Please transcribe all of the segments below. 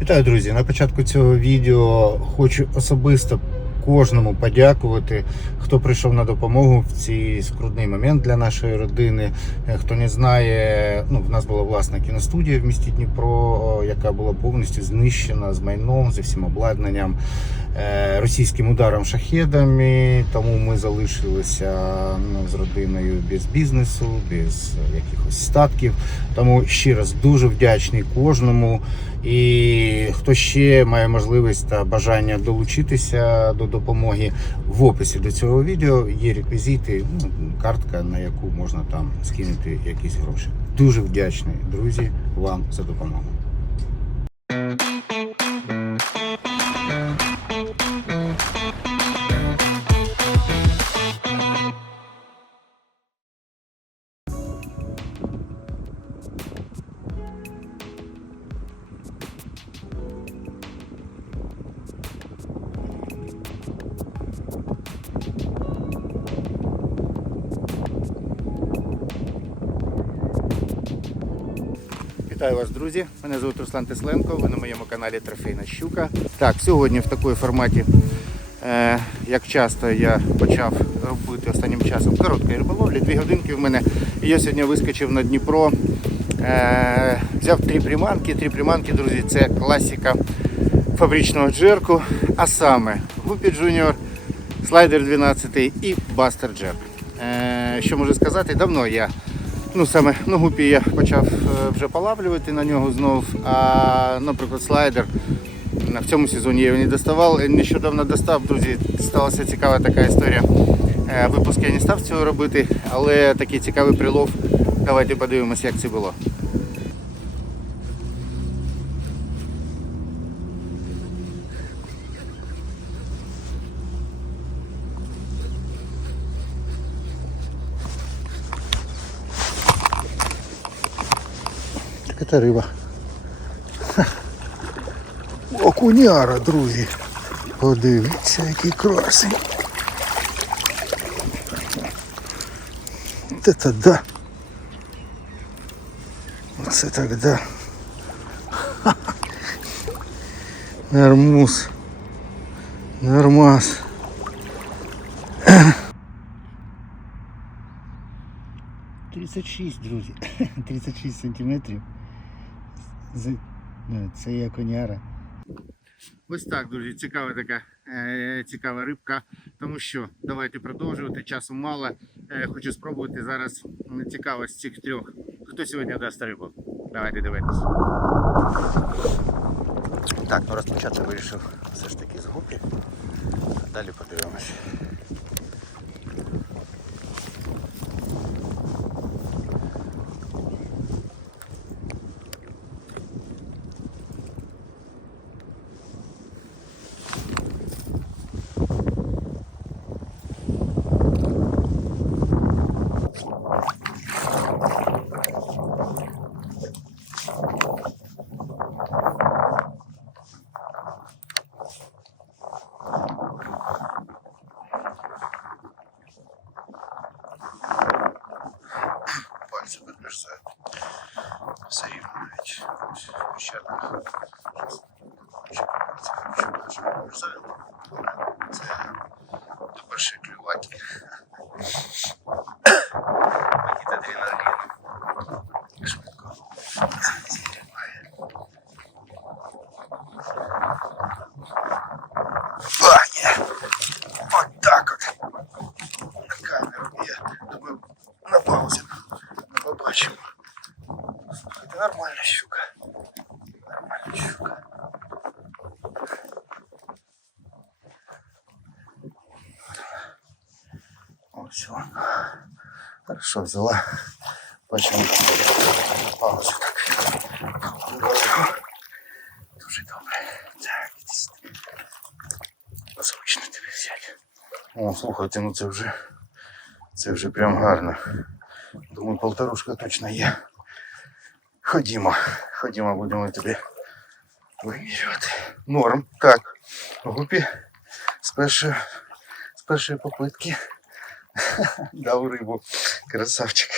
Вітаю, друзі! На початку цього відео хочу особисто кожному подякувати, хто прийшов на допомогу в цей скрутний момент для нашої родини. Е, Хто не знає, ну в нас була власна кіностудія в місті Дніпро, яка була повністю знищена з майном, зі всім обладнанням е, російським ударом шахедами. Тому ми залишилися ну, з родиною без бізнесу, без якихось статків. Тому ще раз дуже вдячний кожному. І хто ще має можливість та бажання долучитися до допомоги в описі до цього відео є реквізити, ну, картка, на яку можна там скинути якісь гроші. Дуже вдячний, друзі, вам за допомогу. Вітаю вас, друзі! Мене звуть Руслан Тесленко. Ви на моєму каналі Трофейна Щука. Так, сьогодні в такій форматі, е, як часто я почав робити останнім часом короткої риболовлі, дві годинки в мене. І я сьогодні вискочив на Дніпро. Е, взяв три приманки. Три приманки, друзі, це класика фабричного джерку, а саме Гупі Junior, слайдер 12 і Бастер Джерк. Е, що можу сказати? Давно я Ну, саме ну, гупі я почав е, вже полавлювати на нього знов. А, наприклад, слайдер в цьому сезоні я його не доставав. Нещодавно достав, друзі, сталася цікава така історія. Е, Випуск я не став цього робити, але такий цікавий прилов. Давайте подивимось, як це було. Це риба. Ха. Окуняра, друзі. Подивіться, який красень. От это да. Оце так да. Ха-ха. Нормус. Нормас. Тридцять шість, друзі. 36 сантиметрів. З- ну, Це є коняра. Ось так, друзі, цікава така е, цікава рибка. Тому що давайте продовжувати. Часу мало. Е, хочу спробувати зараз з цих трьох. Хто сьогодні дасть рибу? Давайте дивитися. Так, ну розпочати вирішив все ж таки з гупі. Далі подивимось. Хорошо взяла. Бачимо. Паузу так. Дуже добре. Так, десь. Зручно тобі взяти. О, слухайте, ну це вже. Це вже прям гарно. Думаю, полторушка точно є. Ходімо, ходімо, будемо тобі вимірювати. Норм. Так. Гупі з першої, з першої попитки дав рибу. Красавчик.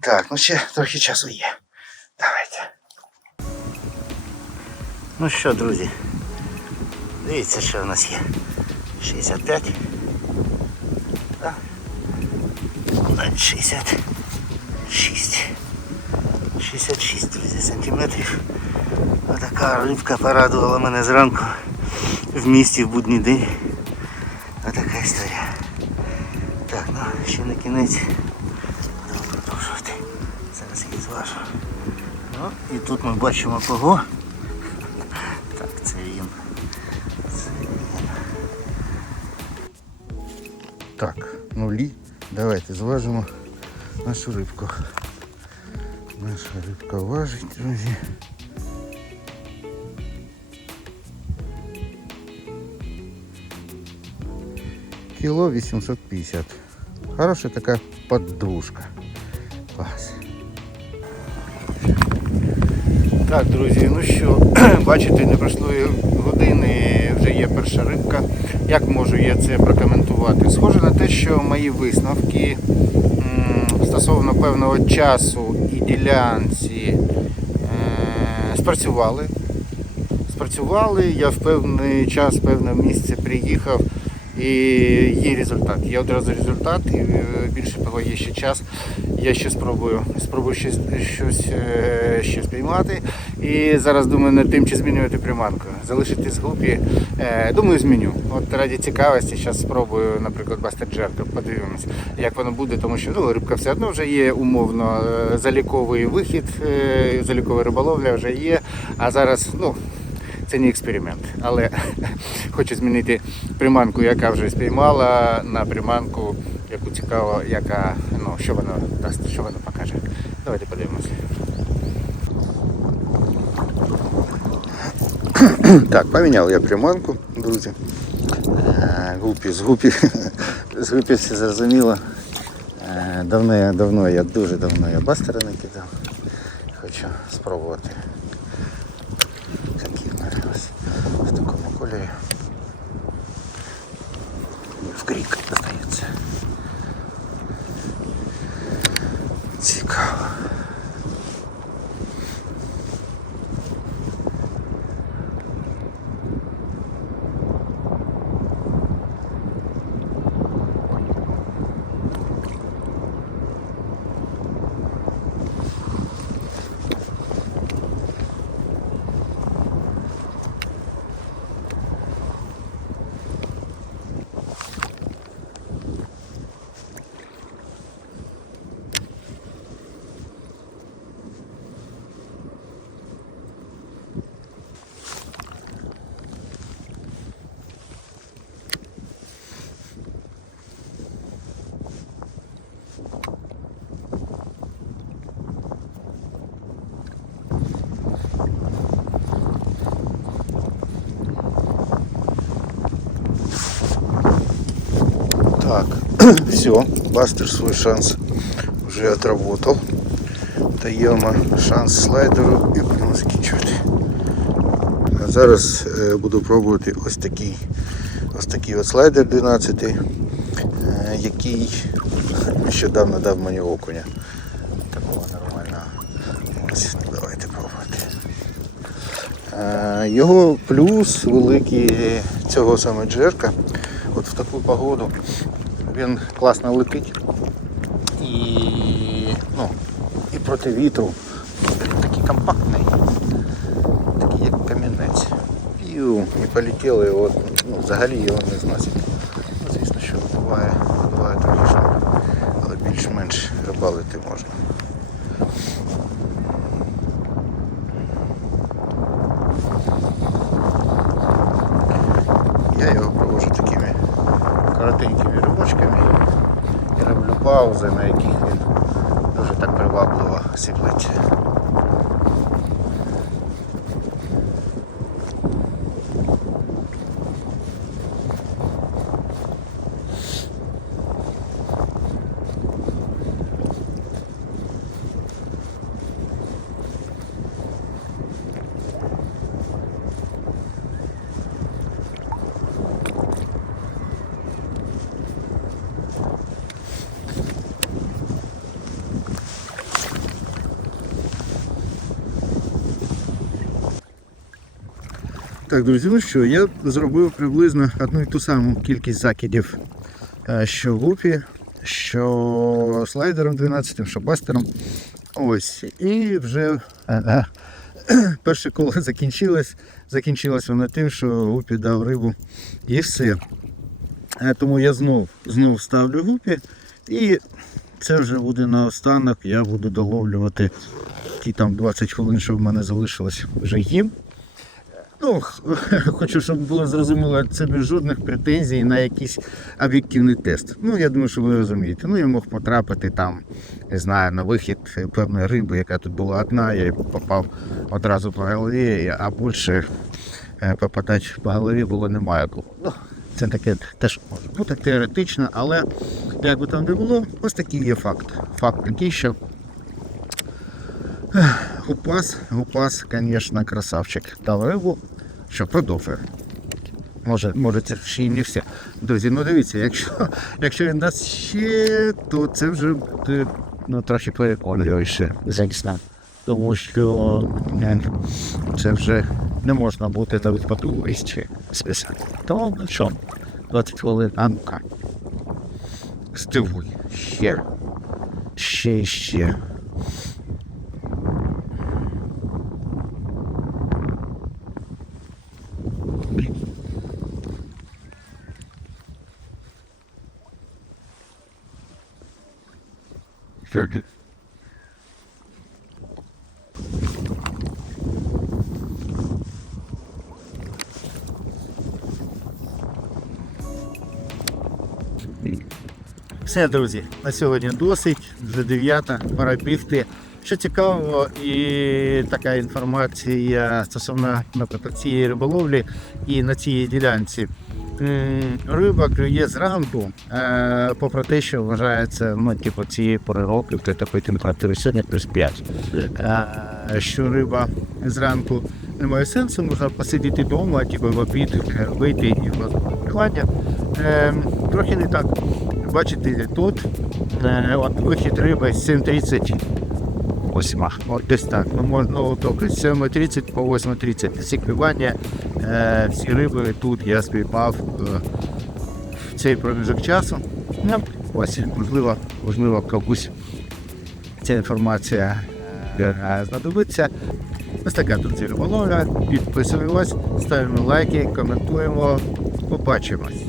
Так, ну ще трохи часу є. Давайте. Ну що, друзі, дивіться, що в нас є. 65. Так. 66. 66, друзі, сантиметрів. Отака рибка порадувала мене зранку в місті в будній день. Отака історія. Так, ще на кінець. Будемо продовжувати. Зараз її зважу. Ну, і тут ми бачимо кого. Так, це він. Це він. Так, нулі. Давайте зважимо нашу рибку. Наша рибка важить, друзі. Кіло 850. Хороша така поддружка. Клас. Так, друзі, ну що, бачите, не пройшло години, вже є перша рибка. Як можу я це прокоментувати? Схоже на те, що мої висновки стосовно певного часу і ділянці е, спрацювали. Спрацювали, я в певний час, в певне місце приїхав і є результат. Є одразу результат, і е, більше того, є ще час. Я ще спробую, спробую щось, щось е, ще спіймати. І зараз думаю над тим, чи змінювати приманку. Залишити з гупі. Е, Думаю, зміню. От раді цікавості, зараз спробую, наприклад, бастер джерка. Подивимось, як воно буде, тому що ну, рибка все одно вже є умовно заліковий вихід, залікова риболовля вже є. А зараз, ну. Це не експеримент, але хочу змінити приманку, яка вже спіймала, на приманку, яку цікаво, яка, ну, що вона дасть, що вона покаже. Давайте подивимося. Так, поміняв я приманку, друзі. Е, Гупі, з гупі, з гупі все зрозуміло. Е, Давно, я- давно я, дуже давно я бастера не кидав. Хочу спробувати Такі в мене ось в такому кольорі. В крік. Так, все, Бастер свой шанс уже отработал. Даємо шанс слайдеру і будемо закінчувати. А зараз е, буду пробувати ось такий ось такий от слайдер 12, е, який нещодавно дав мені окуня. Такого нормального. Ось, давайте пробувати. Е, Його плюс великий цього саме джерка. От в таку погоду він класно летить і, ну, і проти вітру. Такий компактний, такий як камінець. П'ю і полетіло його, ну, взагалі його не зносить. Ну, звісно, що буває, буває трохи, але більш-менш рибалити можна. Я його провожу такими коротенькими і роблю паузи, на яких він дуже так привабливо сіплить. Так, друзі, ну що, я зробив приблизно одну і ту саму кількість закидів, е, що гупі, що слайдером 12, що бастером. Ось. І вже е, е, перше коло закінчилось. Закінчилось воно тим, що гупі дав рибу і все. Тому я знов, знов ставлю гупі і це вже буде наостанок. Я буду доловлювати ті там 20 хвилин, що в мене залишилось вже їм. Ну, хочу, щоб було зрозуміло, це без жодних претензій на якийсь об'єктивний тест. Ну, я думаю, що ви розумієте. Ну, я мог потрапити там, не знаю, на вихід певної риби, яка тут була одна, я попав одразу по голові, а більше е, попадати по голові було немає. Ну, це таке теж може бути теоретично, але як би там не було, ось такий є факт. Факт такий, що Гупас, Гупас, звісно, красавчик. Дав рибу, що продовжує. Може, може, це ще й не все. Друзі, ну дивіться, якщо, якщо він дасть ще, то це вже ну, трохи переконуюче, звісно. Тому що е, це вже не можна бути та відпадковості списати. Тому ну що, 20 хвилин, а ну-ка. Стивуй. Ще. Ще і ще. Все, друзі, на сьогодні досить. Вже дев'ята, пора бігти. Що цікаво, і така інформація стосовно цієї риболовлі і на цій ділянці. М, Риба клює зранку, е, попри те, що вважається ну, типу, цієї пори року, при такої температури сьогодні плюс 5. Е, Що риба зранку немає сенсу, можна посидіти вдома, типу в обід, е, вийти і. Е, Трохи не так. Бачите, тут е, от вихід риби 7.30 8. От десь так. Ну, можна отак, 7.30 по 8.30. Всі клювання, е, всі риби тут я спіймав е, в цей проміжок часу. Ось, можливо, можливо, комусь ця інформація е, знадобиться. Ось така друзі риболовля. Підписуємось, ставимо лайки, коментуємо. Побачимось.